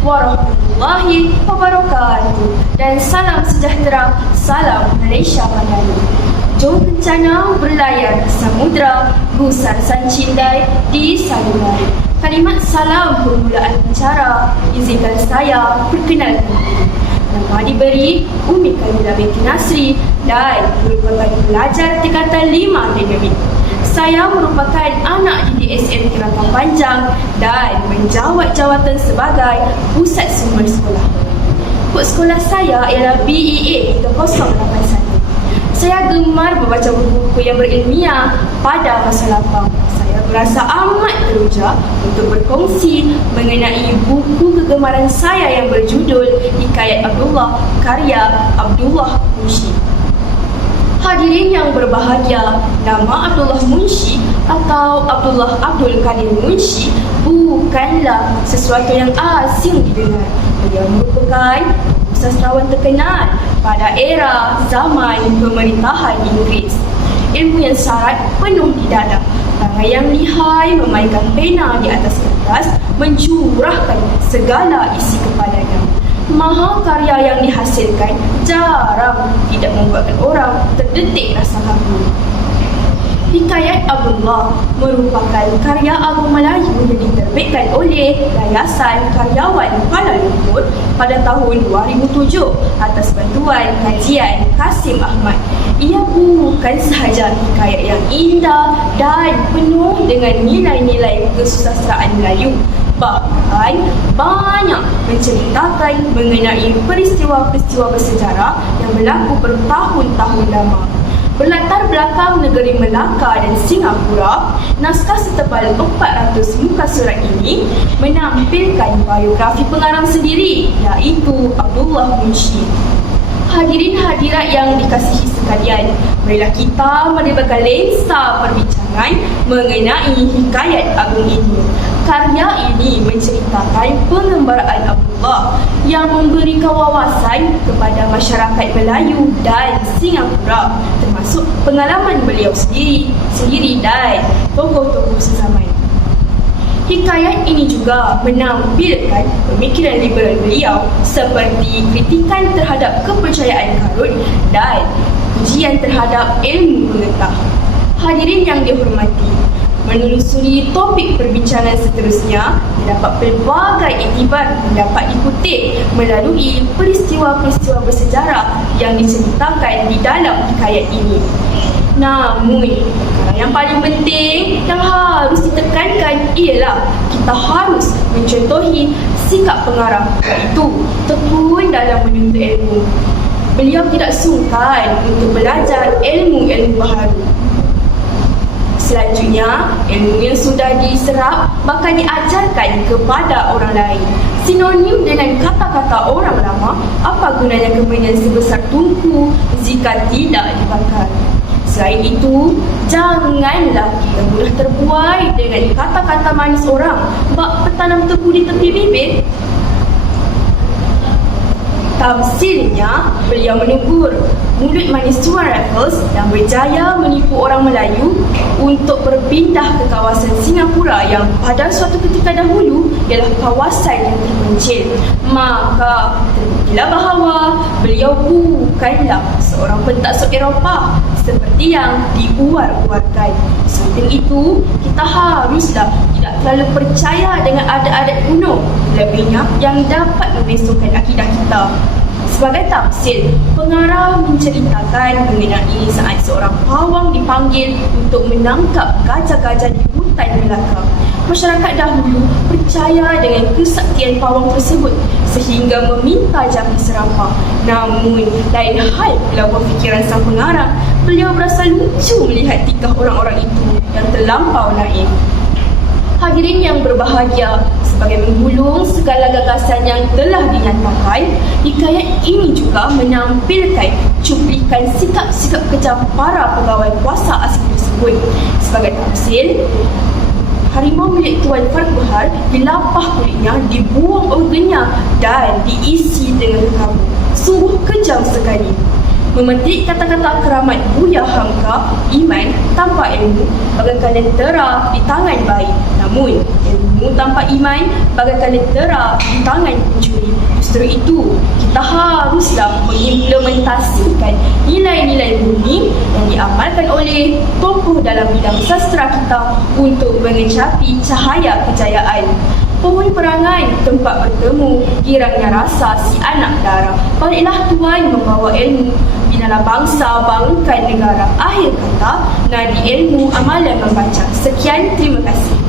warahmatullahi wabarakatuh dan salam sejahtera, salam Malaysia Madani. Jom kencana berlayar ke samudra, gusar sancindai di Salulai. Kalimat salam permulaan bicara, izinkan saya perkenalkan. Nama diberi Umi Kalila binti Nasri dan merupakan pelajar tingkatan 5 Dynamic. Saya merupakan anak didik SM Kelapa Panjang dan menjawat jawatan sebagai Pusat Sumber Sekolah. Kod sekolah saya ialah BEA 3081. Saya gemar membaca buku-buku yang berilmiah pada masa lapang. Saya berasa amat teruja untuk berkongsi mengenai buku kegemaran saya yang berjudul Hikayat Abdullah karya Abdullah Munshi. Hadirin yang berbahagia, nama Abdullah Munshi atau Abdullah Abdul Kadir Munshi bukanlah sesuatu yang asing didengar. Dia merupakan sastrawan terkenal pada era zaman pemerintahan Inggeris. Ilmu yang syarat penuh di dalam. Tangan yang lihai memainkan pena di atas kertas mencurahkan segala isi kepadanya. Maha karya yang dihasilkan jarang tidak membuatkan orang terdetik rasa haru. Hikayat Abdullah merupakan karya album Melayu yang diterbitkan oleh Yayasan Karyawan Kuala Lumpur pada tahun 2007 atas bantuan kajian Kasim Ahmad. Ia bukan sahaja hikayat yang indah dan penuh dengan nilai-nilai kesusastraan Melayu bahkan banyak menceritakan mengenai peristiwa-peristiwa bersejarah yang berlaku bertahun-tahun lama. Berlatar belakang negeri Melaka dan Singapura, naskah setebal 400 muka surat ini menampilkan biografi pengarang sendiri iaitu Abdullah Munshi. Hadirin hadirat yang dikasihi sekalian, marilah kita melebarkan lensa perbincangan mengenai hikayat agung ini. Karya ini menceritakan pengembaraan Abdullah yang memberikan wawasan kepada masyarakat Melayu dan Singapura termasuk pengalaman beliau sendiri, sendiri dan tokoh-tokoh sezaman. Hikayat ini juga menampilkan pemikiran liberal beliau seperti kritikan terhadap kepercayaan karut dan ujian terhadap ilmu pengetahuan. Hadirin yang dihormati, menelusuri topik perbincangan seterusnya, terdapat pelbagai iktibar dapat dikutip melalui peristiwa-peristiwa bersejarah yang diceritakan di dalam hikayat ini. Namun, yang paling penting yang harus ditekankan ialah kita harus mencontohi sikap pengarang iaitu tekun dalam menuntut ilmu. Beliau tidak sungkan untuk belajar ilmu-ilmu baharu. Selanjutnya, ilmu yang sudah diserap bakal diajarkan kepada orang lain. Sinonim dengan kata-kata orang lama, apa gunanya kemenyan sebesar tungku jika tidak dibakar? Selain itu, janganlah kita mudah terbuai dengan kata-kata manis orang bak petanam tebu di tepi bibir. Tafsirnya, beliau menegur mulut manis Tuan Raffles yang berjaya menipu orang Melayu untuk berpindah ke kawasan Singapura yang pada suatu ketika dahulu ialah kawasan yang terpencil. Maka, terbuktilah bahawa beliau bukanlah seorang pentaksud Eropah seperti yang diuar-uarkan. Samping itu, kita haruslah terlalu percaya dengan adat-adat kuno lebihnya yang dapat membesarkan akidah kita. Sebagai tafsir, pengarah menceritakan mengenai saat seorang pawang dipanggil untuk menangkap gajah-gajah di hutan Melaka. Masyarakat dahulu percaya dengan kesaktian pawang tersebut sehingga meminta jampi serapah. Namun, lain hal bila berfikiran sang pengarah, beliau berasa lucu melihat tingkah orang-orang itu yang terlampau naif. Hadirin yang berbahagia, sebagai menggulung segala gagasan yang telah dinyatakan, hikayat ini juga menampilkan cuplikan sikap-sikap kejam para pegawai kuasa asing tersebut. Sebagai tafsir, harimau milik Tuan Fark Bahar dilapah kulitnya, dibuang organnya dan diisi dengan kamu. Sungguh kejam sekali. Memetik kata-kata keramat Buya Hamka, iman tanpa ilmu bagaikan lentera di tangan baik. Namun, ilmu tanpa iman bagaikan lentera di tangan pencuri. Justru itu, kita haruslah mengimplementasikan nilai-nilai bumi yang diamalkan oleh tokoh dalam bidang sastra kita untuk mengecapi cahaya kejayaan. Pohon perangai tempat bertemu girangnya rasa si anak darah. Baliklah Tuan membawa ilmu. Binalah bangsa bangunkan negara. Akhir kata Nadi ilmu amalan membaca. Sekian terima kasih